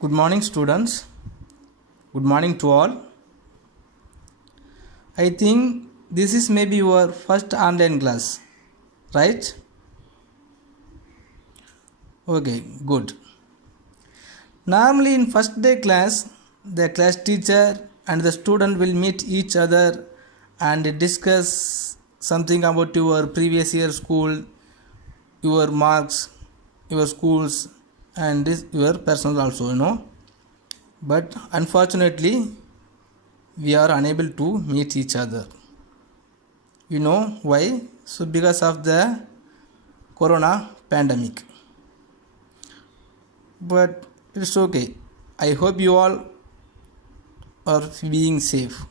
Good morning, students. Good morning to all. I think this is maybe your first online class, right? Okay, good. Normally, in first day class, the class teacher and the student will meet each other and discuss something about your previous year school, your marks, your schools, and your personal also. But unfortunately, we are unable to meet each other. You know why? So because of the corona pandemic. But it's okay. I hope you all are being safe.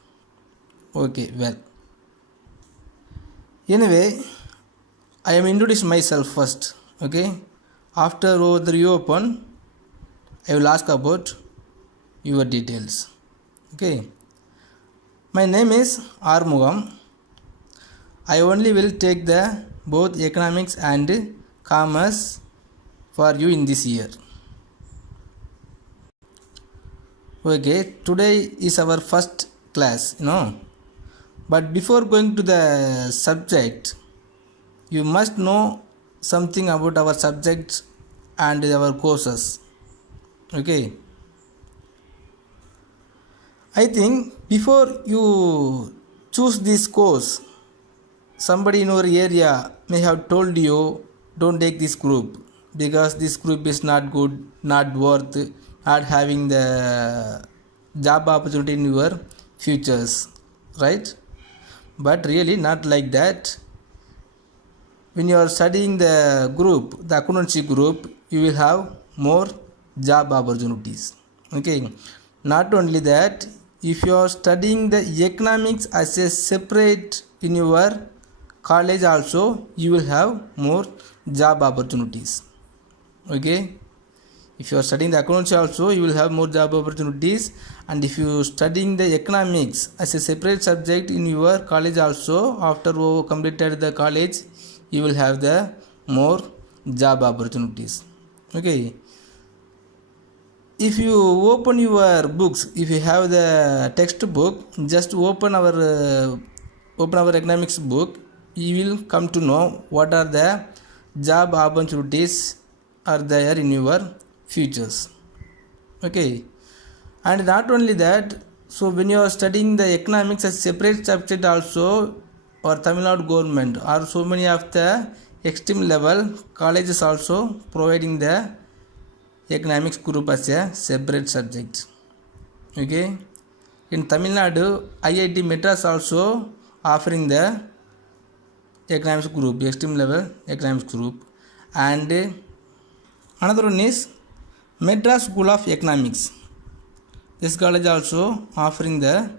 Okay, well. Anyway, I am introducing myself first. Okay. After the reopen, I will ask about your details. Okay. My name is Armugam. I only will take the both economics and commerce for you in this year. Okay, today is our first class, But before going to the subject, you must know something about our subjects and our courses. Okay. I think before you choose this course, somebody in your area may have told you don't take this group because this group is not good, not worth, not having the job opportunity in your futures, right? But really not like that. When you are studying the group, the accountancy group, you will have more job opportunities. Okay. Not only that, if you are studying the economics as a separate in your college also, you will have more job opportunities. Okay. If you are studying the accountancy also, you will have more job opportunities. And if you are studying the economics as a separate subject in your college also, after you completed the college, you will have the more job opportunities. Okay. If you open your books, if you have the textbook, just open our economics book, you will come to know what are the job opportunities are there in your futures. Okay. And not only that, so when you are studying the economics as separate subject also, or Tamil Nadu government, or so many of the extreme level colleges also providing the economics group as a separate subject. Okay. In Tamil Nadu, IIT Madras also offering the economics group, extreme level economics group. And another one is Madras School of Economics. This college also offering the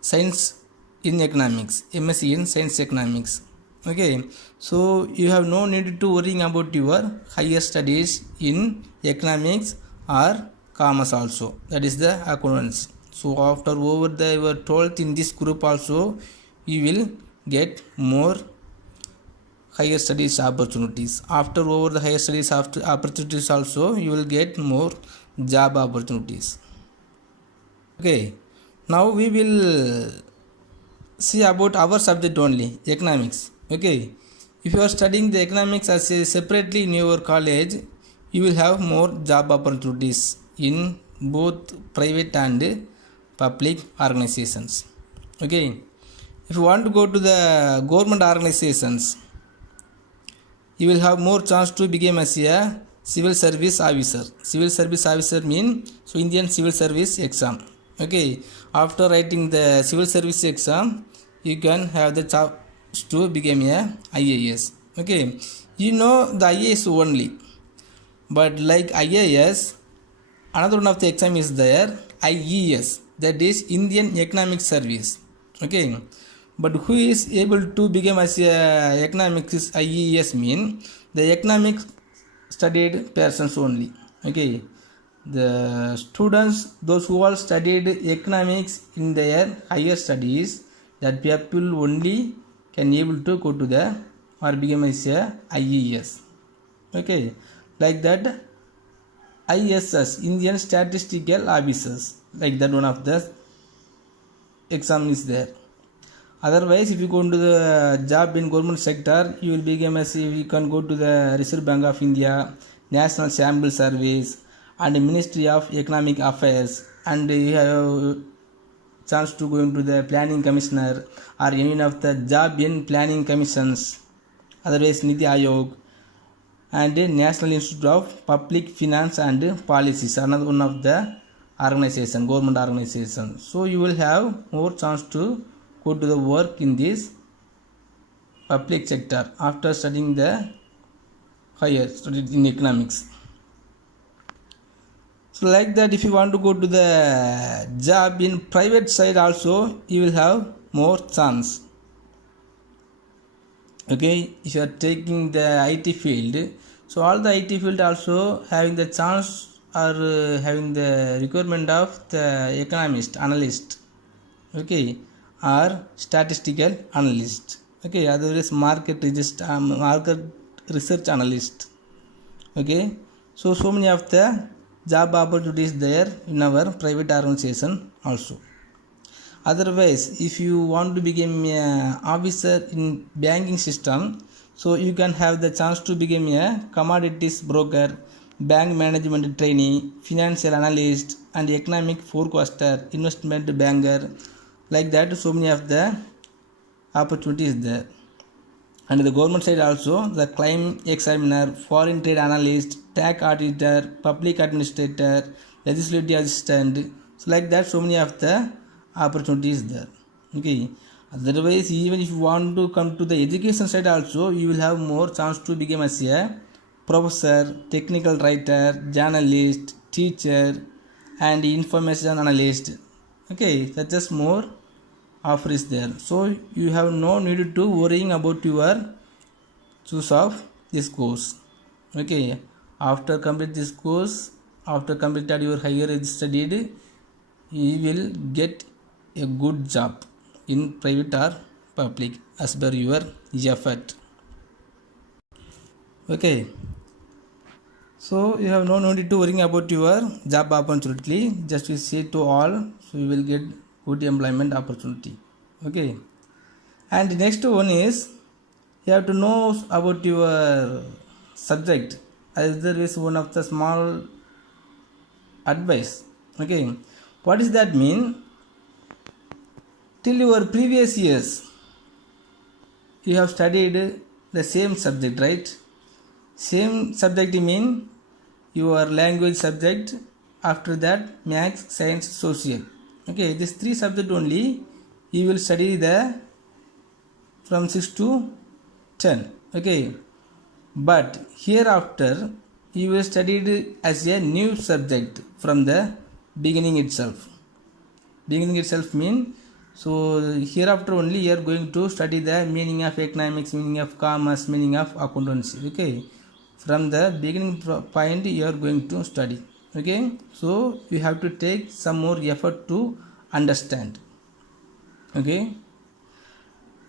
science in economics, MSc in science economics. Okay, so you have no need to worrying about your higher studies in economics or commerce also. That is the accountancy. So after over your 12th in this group also, you will get more higher studies opportunities. After over the higher studies opportunities also, you will get more job opportunities. Okay, now we will see about our subject only, economics. Okay, if you are studying the economics as a separately in your college, you will have more job opportunities in both private and public organizations. Okay, if you want to go to the government organizations, you will have more chance to become as a civil service officer. Civil service officer means so Indian civil service exam. Okay, after writing the civil service exam, you can have the chance to become a IAS. Okay, you know the IAS only, but like IAS, another one of the exam is there, IES, that is Indian Economic Service. Okay, but who is able to become as a economics IES mean the economics studied persons only. Okay, the students, those who all studied economics in their higher studies, that people only can able to go to the or become as a IES. Okay, like that ISS, Indian Statistical Officers, like that one of the exam is there. Otherwise, if you go into the job in government sector, you will become as if you can go to the Reserve Bank of India, National Sample Service, and Ministry of Economic Affairs, and you have chance to go into the Planning Commissioner or any of the job in planning commissions. Otherwise, Niti Ayog and National Institute of Public Finance and Policies, another one of the organization, government organization. So you will have more chance to go to the work in this public sector after studying the higher studied in economics. So like that, if you want to go to the job in private side also, you will have more chance. Okay, if you are taking the IT field, so all the IT field also having the chance or having the requirement of the economist, analyst, okay, or statistical analyst, okay, otherwise market research analyst, okay. So many of the job opportunities there in our private organization also. Otherwise, if you want to become a officer in banking system, so you can have the chance to become a commodities broker, bank management trainee, financial analyst, and economic forecaster, investment banker, like that. So many of the opportunities there. And the government side also, the claim examiner, foreign trade analyst, tax auditor, public administrator, legislative assistant, so like that. So many of the opportunities there, okay. Otherwise, even if you want to come to the education side also, you will have more chance to become as a professor, technical writer, journalist, teacher, and information analyst, okay. Such as more offer is there. So you have no need to worrying about your choose of this course, okay. After complete this course, after completed your higher studied, you will get a good job in private or public as per your effort, okay. So you have no need to worrying about your job opportunity. Just you say to all, so you will get good employment opportunity, okay. And the next one is, you have to know about your subject. As there is one of the small advice, okay. What does that mean? Till your previous years, you have studied the same subject, right? Same subject mean your language subject, after that maths, science, social, okay. These three subject only you will study the from 6 to 10, okay. But hereafter you will study it as a new subject from the beginning itself. Beginning itself mean, so hereafter only you are going to study the meaning of economics, meaning of commerce, meaning of accountancy, okay. From the beginning point you are going to study, okay. So you have to take some more effort to understand, okay.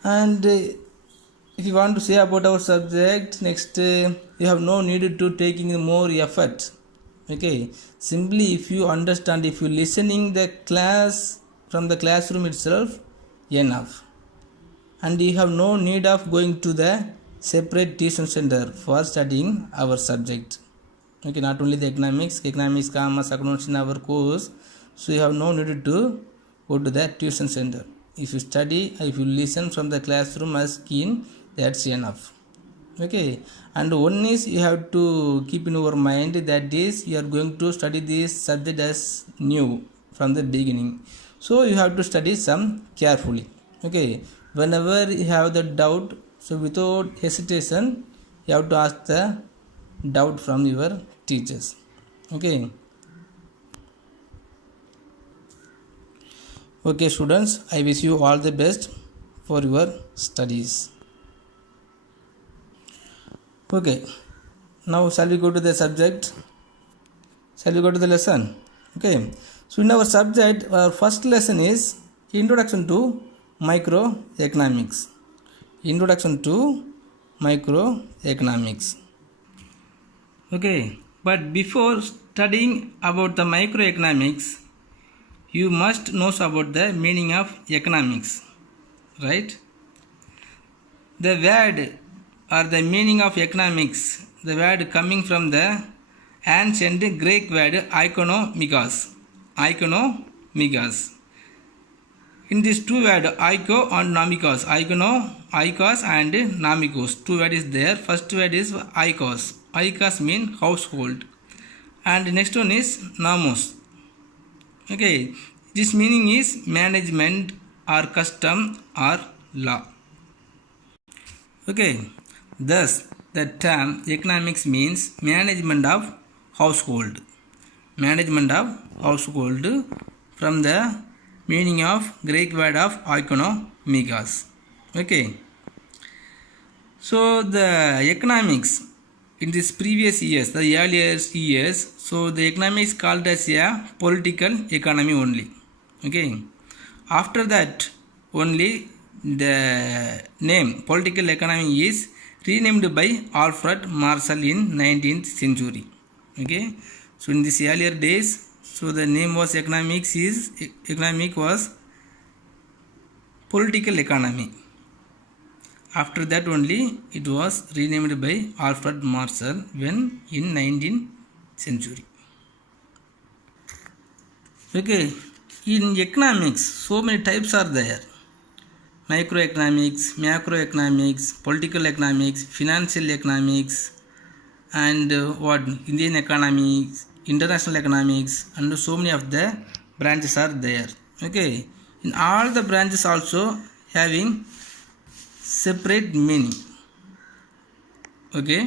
And if you want to say about our subject next, you have no need to taking more effort, okay. Simply if you understand, if you listening the class from the classroom itself, enough. And you have no need of going to the separate tuition center for studying our subject, okay. Not only the economics, commerce, accounts in our course, so you have no need to go to the tuition center. If you study, if you listen from the classroom as keen, that's enough, okay. And one is, you have to keep in your mind that is you are going to study this subject as new from the beginning, so you have to study some carefully, okay. Whenever you have the doubt, so without hesitation you have to ask the doubt from your teachers, okay. Okay students, I wish you all the best for your studies. Okay, now shall we go to the subject? Shall we go to the lesson? Okay, so in our subject, our first lesson is Introduction to Microeconomics. Introduction to Microeconomics. Okay, But before studying about the microeconomics, you must know about the meaning of economics, right? The word or the meaning of economics, the word coming from the ancient Greek word oikonomikos. Oikonomikos. In these two words, oiko and nomikos, oikos and nomikos, two words is there. First word is oikos. Oikos means household, and next one is nomos. Okay, this meaning is management or custom or law. Okay, thus the term economics means management of household. Management of household from the meaning of Greek word of oikonomikos. Okay, so the economics in this previous years, the earlier years, so the economics called as a political economy only. Okay, after that only the name political economy is renamed by Alfred Marshall in 19th century. Okay, so in this earlier days, so the name was economic was political economy. After that only it was renamed by Alfred Marshall when in 19th century. Okay, in economics so many types are there: microeconomics, macroeconomics, political economics, financial economics, and Indian economics, international economics, and so many of the branches are there. Okay, in all the branches also having separate meaning, okay,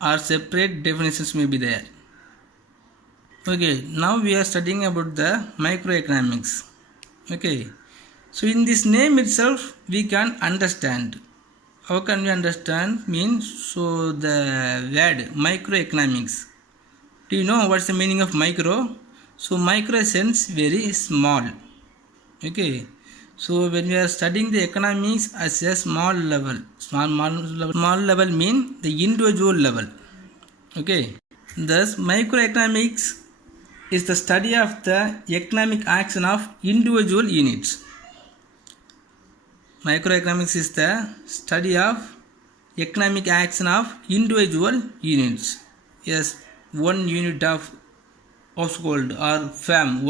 or separate definitions may be there. Okay, now we are studying about the microeconomics. Okay, so in this name itself we can understand. How can we understand? Means, so the word microeconomics, do you know what's the meaning of micro? So micro sense very small. Okay, so when we are studying the economics as a small level mean the individual level. Okay, thus microeconomics is the study of the economic action of individual units. Microeconomics is the study of economic action of individual units. Yes, one unit of household or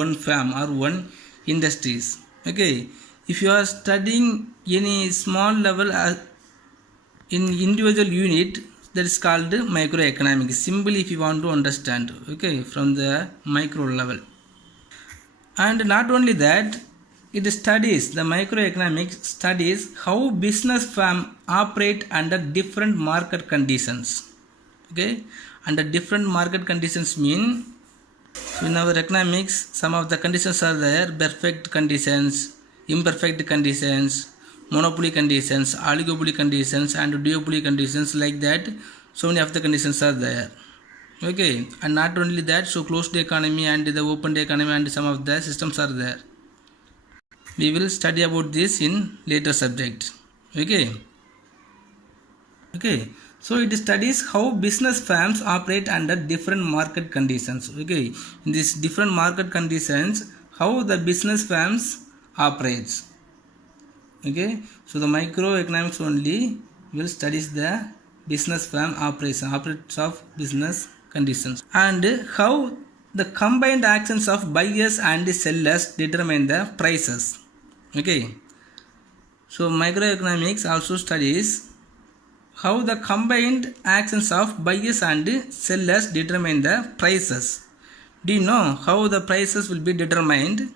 one farm or one industries. Okay, if you are studying any small level in individual unit, that is called microeconomics. Simply if you want to understand, okay, from the micro level. And not only that, it studies, the microeconomics studies how business firm operate under different market conditions. Okay, under different market conditions mean, in our economics some of the conditions are there: perfect conditions, imperfect conditions, monopoly conditions, oligopoly conditions, and duopoly conditions. Like that, so many of the conditions are there. Okay, and not only that, so closed economy and the open economy and some of the systems are there. We will study about this in later subject. Okay, so it studies how business firms operate under different market conditions. Okay, in these different market conditions, how the business firms operates. Okay, so the microeconomics only will studies the business firm operates of business conditions, and how the combined actions of buyers and sellers determine the prices. Okay, so microeconomics also studies how the combined actions of buyers and sellers determine the prices. Do you know how the prices will be determined?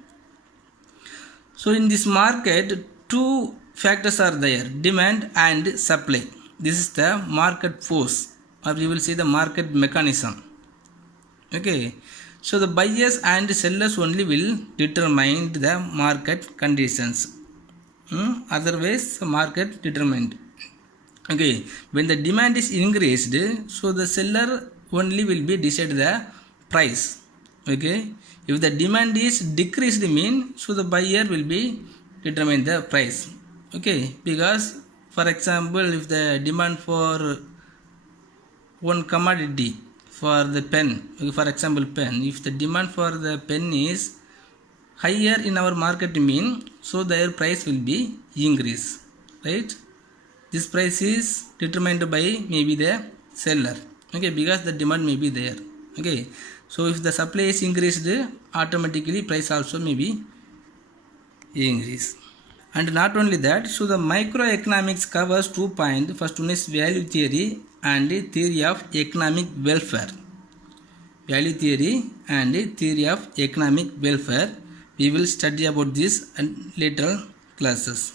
So in this market, two factors are there: demand and supply. This is the market force, or we will say the market mechanism. Okay, so the buyers and sellers only will determine the market conditions. Otherwise the market determined. Okay, when the demand is increased, so the seller only will be decide the price. Okay, if the demand is decreased mean, so the buyer will be determine the price. Okay, because for example, if the demand for one commodity, for the pen, for example pen, if the demand for the pen is higher in our market mean, so their price will be increase, right? This price is determined by maybe the seller, okay, because the demand may be there, okay. So if the supply is increased, automatically price also may be increase. And not only that, so the microeconomics covers 2 points. First one is value theory and theory of economic welfare. Value theory and theory of economic welfare. We will study about this in later classes,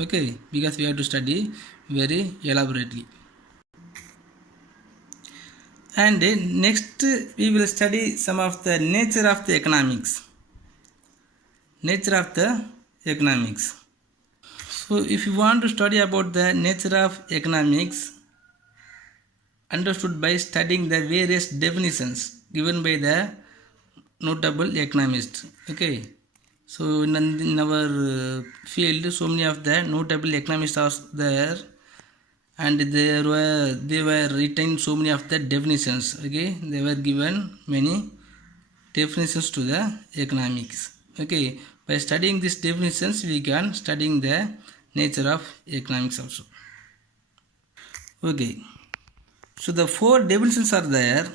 okay, because we have to study very elaborately. And next we will study some of the nature of the economics. Nature of the economics. So if you want to study about the nature of economics, understood by studying the various definitions given by the notable economists, okay. So in our field, so many of the notable economists are there, and they were written so many of the definitions, okay. They were given many definitions to the economics, okay. By studying these definitions, we can studying the nature of economics also, okay. So the 4 definitions are there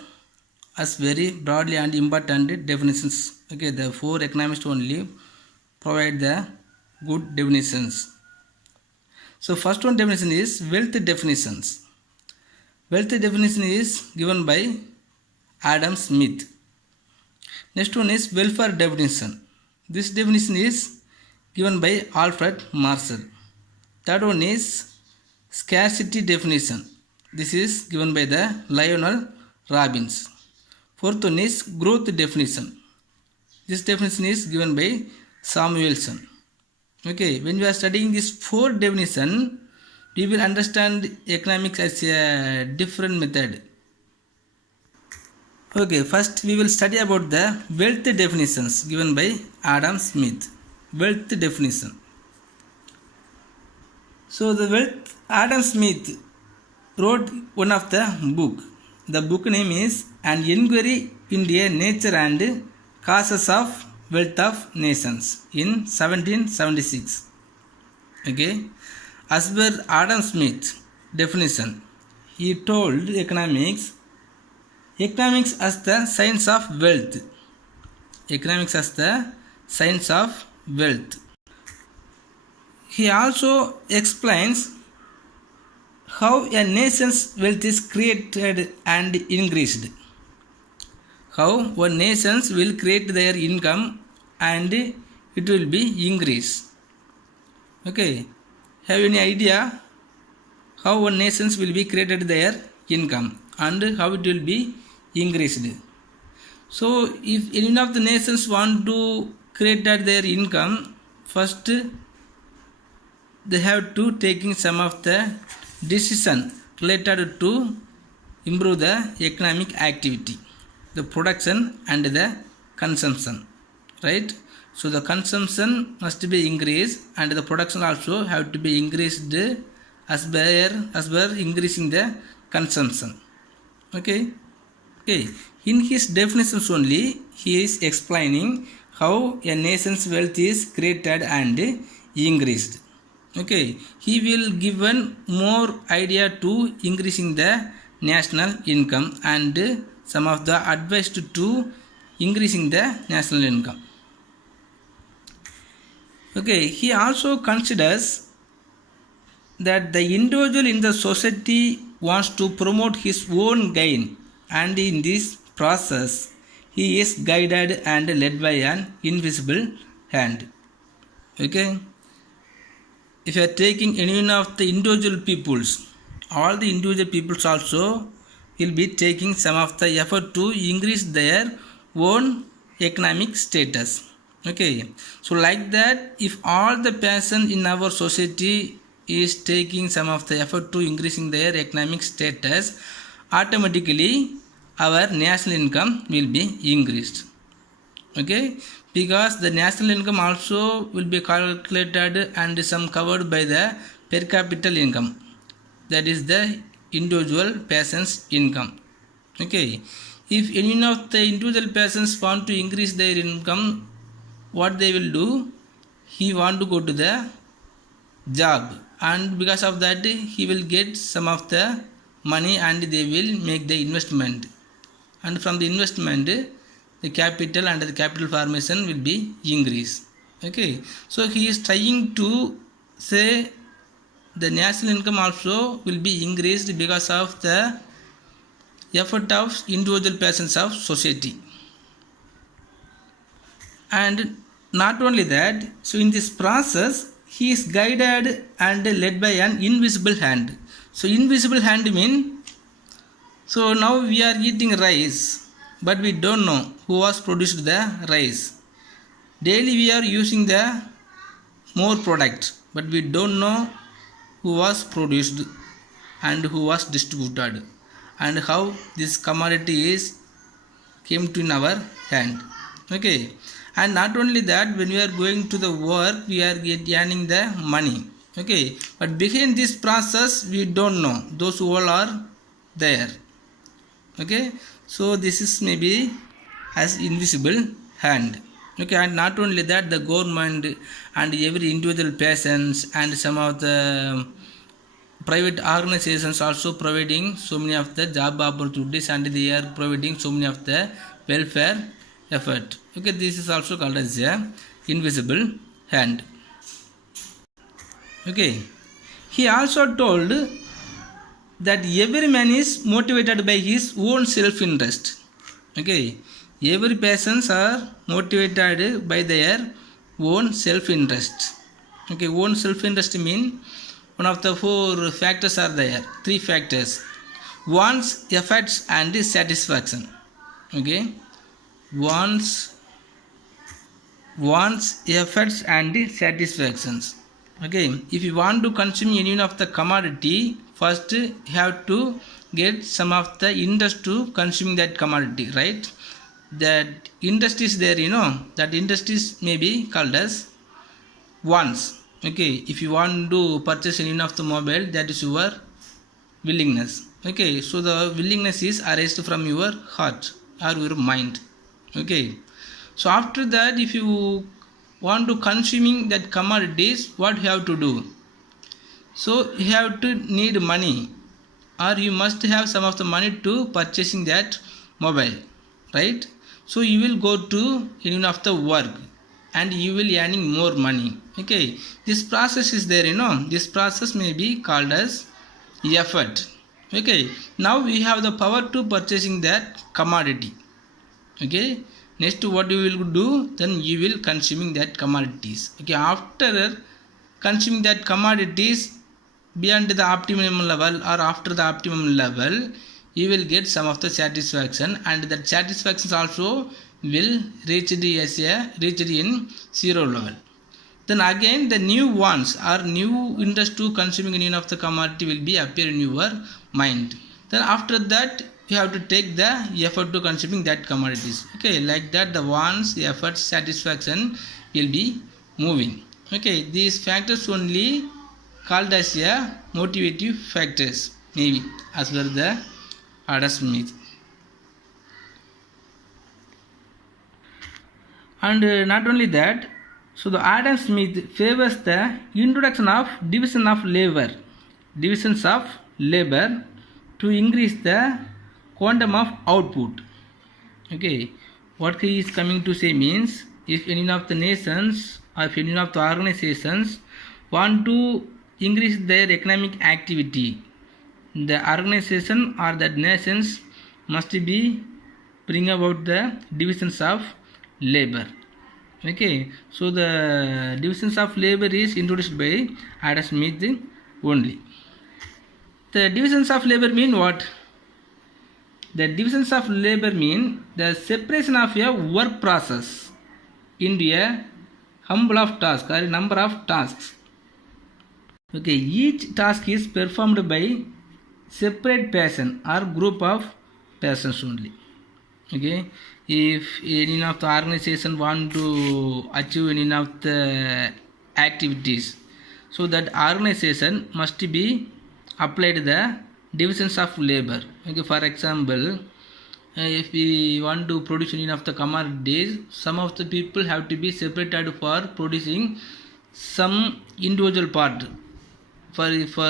as very broadly and important definitions, okay. The 4 economists only provide the good definitions. So first one definition is wealth definitions. Wealth definition is given by Adam Smith. Next one is welfare definition. This definition is given by Alfred Marshall. Third one is scarcity definition. This is given by the Lionel Robbins. Fourth one is growth definition. This definition is given by Samuelson. Okay, when we are studying this 4 definition, we will understand economics as a different method. Okay, first we will study about the wealth definitions given by Adam Smith. Wealth definition. So the wealth, Adam Smith wrote one of the book. The book name is An Inquiry into a Nature and Causes of Wealth of Nations in 1776. Okay, as per Adam Smith definition, he told economics as the science of wealth. Economics as the science of wealth. He also explains how a nation's wealth is created and increased. How one nations will create their income and it will be increased. Okay, have any idea how one nations will be created their income and how it will be increased? So if any of the nations want to create their income, first they have to taking some of the decision related to improve the economic activity, the production and the consumption, right? So the consumption must be increased and the production also have to be increased as per increasing the consumption, okay. In his definitions only, he is explaining how a nation's wealth is created and increased, okay. He will given more idea to increasing the national income and some of the advice to increasing the national income, okay. He also considers that the individual in the society wants to promote his own gain, and in this process he is guided and led by an invisible hand, okay. If you are taking any one of the individual peoples, all the individual peoples also will be taking some of the effort to increase their own economic status, okay. So like that, if all the person in our society is taking some of the effort to increasing their economic status, automatically our national income will be increased, okay. Because the national income also will be calculated and some covered by the per capita income, that is the individual person's income, Okay, if any of the individual persons want to increase their income, what they will do? He want to go to the job, and because of that he will get some of the money and they will make the investment, and from the investment the capital and the capital formation will be increased. Okay, so he is trying to say the national income also will be increased because of the effort of individual persons of society. And not only that, so in this process he is guided and led by an invisible hand. So invisible hand mean, so now we are eating rice, but we don't know who was produced the rice. Daily we are using the more product, but we don't know who was produced and who was distributed and how this commodity is came to in our hand. Okay, and not only that, when we are going to the work we are earning the money. Okay, but behind this process we don't know those who all are there. Okay, so this is maybe as invisible hand. Okay, and not only that, the government and every individual persons and some of the private organizations also providing so many of the job opportunities, and they are providing so many of the welfare effort. Okay, this is also called as a invisible hand. Okay, he also told that every man is motivated by his own self-interest. Okay, every persons are motivated by their own self-interest. Okay, own self-interest mean one of the four factors are there, three factors: wants, effects, and satisfaction. Okay, wants, effects, and satisfactions. Okay, if you want to consume any of the commodity, first you have to get some of the interest to consuming that commodity, right? That interest is there, that interest is maybe called as wants. Okay, if you want to purchase any of the mobile, that is your willingness. Okay, so the willingness is arised from your heart or your mind. Okay, so after that, if you want to consuming that commodities, what you have to do? So you have to need money, or you must have some of the money to purchasing that mobile, right? So you will go to any of the work and you will earning more money. Okay, this process is there, this process may be called as effort. Okay, now we have the power to purchasing that commodity. Okay, next what you will do, then you will consuming that commodities. Okay, after consuming that commodities beyond the optimum level or after the optimum level, you will get some of the satisfaction, and that satisfaction also will reach in zero level. Then again the new wants or new interest to consuming any of the commodity will be appear in your mind. Then after that you have to take the effort to consuming that commodities. Okay, like that the wants, the effort, satisfaction will be moving. Okay, these factors only called as a motivative factors, maybe as per the Adam Smith. And not only that, so the Adam Smith favors the introduction of divisions of labor to increase the quantum of output. Okay, what he is coming to say means, if any of the nations or if any of the organizations want to increase their economic activity, the organization or the nations must be bring about the divisions of labor. Okay, so the divisions of labor is introduced by Adam Smith only. The divisions of labor mean what? The divisions of labor mean the separation of a work process into a humble of tasks or a number of tasks. Okay, each task is performed by separate person or group of persons only. Okay, if any of the organization want to achieve any of the activities, so that organization must be applied the divisions of labor. Okay, for example, if we want to produce any of the commodities, some of the people have to be separated for producing some individual part. For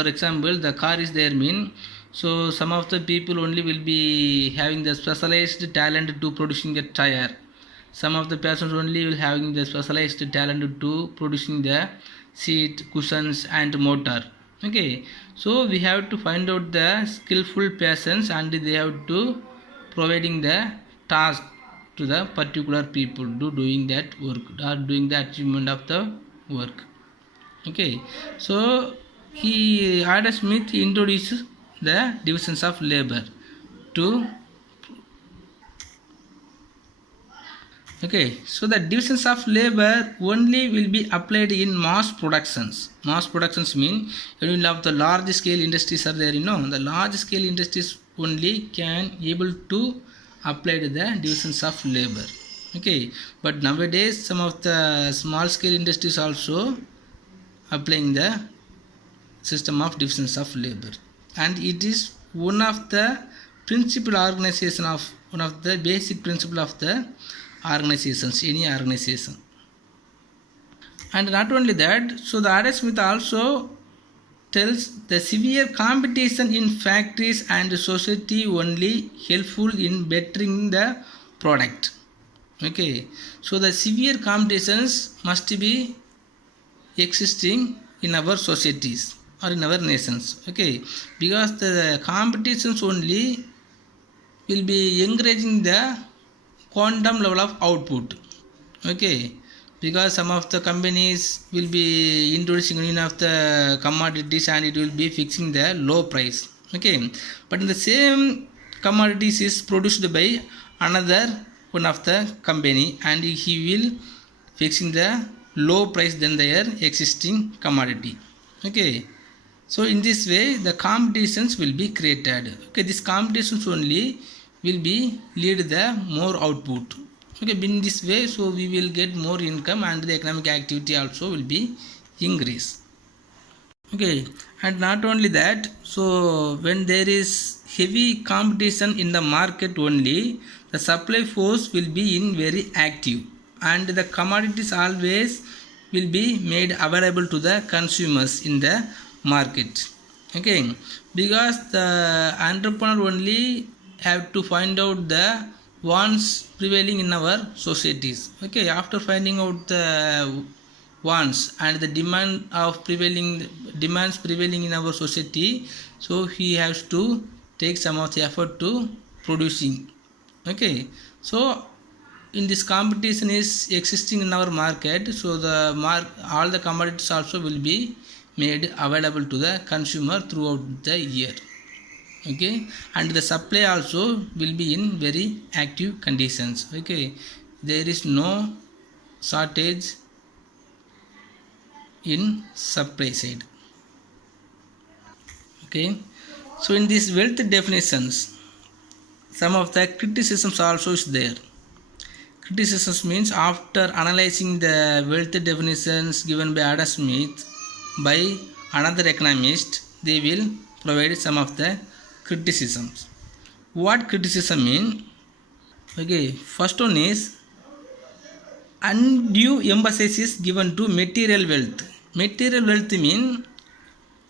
example, the car is there mean, so some of the people only will be having the specialized talent to producing the tire. Some of the persons only will having the specialized talent to producing the seat, cushions and motor. Okay, so we have to find out the skillful persons and they have to providing the task to the particular people to doing that work or doing the achievement of the work. Okay, so Adam Smith introduces the divisions of labor to. Okay, so the divisions of labor only will be applied in mass productions. Mass productions mean when you have the large scale industries are there, the large scale industries only can able to apply the divisions of labor. Okay, but nowadays some of the small scale industries also applying the system of divisions of labor, and it is one of the principal organization of one of the basic principle of the organizations, any organization. And not only that, so the Adam Smith also tells the severe competition in factories and society only helpful in bettering the product. Okay, so the severe competitions must be existing in our societies or in our nations. Okay, because the competitions only will be encouraging the quantum level of output. Okay, because some of the companies will be introducing one of the commodities and it will be fixing the low price. Okay, but in the same commodities is produced by another one of the company and he will fixing the low price than their existing commodity. Okay, so in this way the competitions will be created. Okay, these competitions only will be lead the more output. Okay, in this way so we will get more income and the economic activity also will be increase. Okay, and not only that, so when there is heavy competition in the market only, the supply force will be in very active and the commodities always will be made available to the consumers in the market. Okay, because the entrepreneur only have to find out the wants prevailing in our societies. Okay, after finding out the wants and the demands prevailing in our society, so he has to take some of the effort to producing. Okay, so in this competition is existing in our market, so the all the commodities also will be made available to the consumer throughout the year. Okay, and the supply also will be in very active conditions. Okay, there is no shortage in supply side. Okay, so in these wealth definitions some of the criticisms also is there. Criticisms means after analyzing the wealth definitions given by Adam Smith by another economist, they will provide some of the criticisms. What criticism mean? Okay, first one is undue emphasis is given to material wealth. Material wealth mean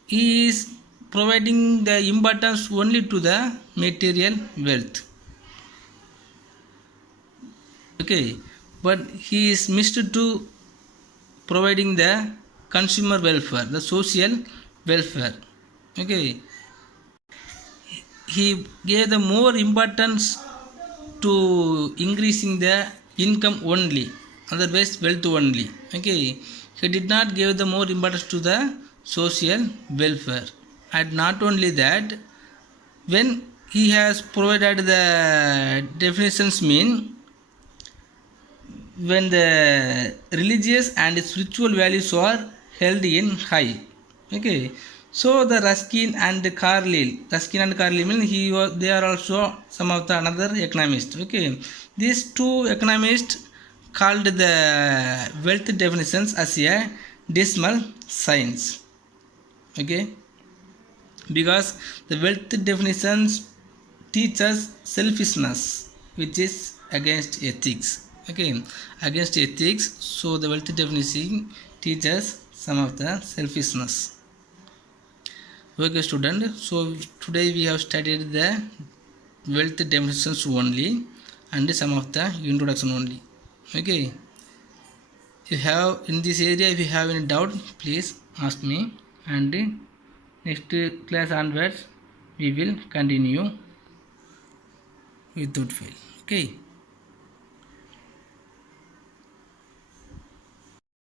he is providing the importance only to the material wealth. Okay, but he is missed to providing the consumer welfare, the social welfare. Okay, he gave the more importance to increasing the income only, otherwise wealth only. Okay, he did not give the more importance to the social welfare. And not only that, when he has provided the definitions mean when the religious and spiritual values are held in high. Okay, so the Ruskin and Carlyle mean they are also some of the another economists. Okay, these two economists called the wealth definitions as a dismal science. Okay, because the wealth definitions teaches selfishness, which is against ethics. Okay, against ethics. So the wealth definition teaches some of the selfishness. Okay student, so today we have studied the wealth definitions only and some of the introduction only. Okay, if you have in this area, if you have any doubt, please ask me, and next class onwards we will continue without fail. Okay.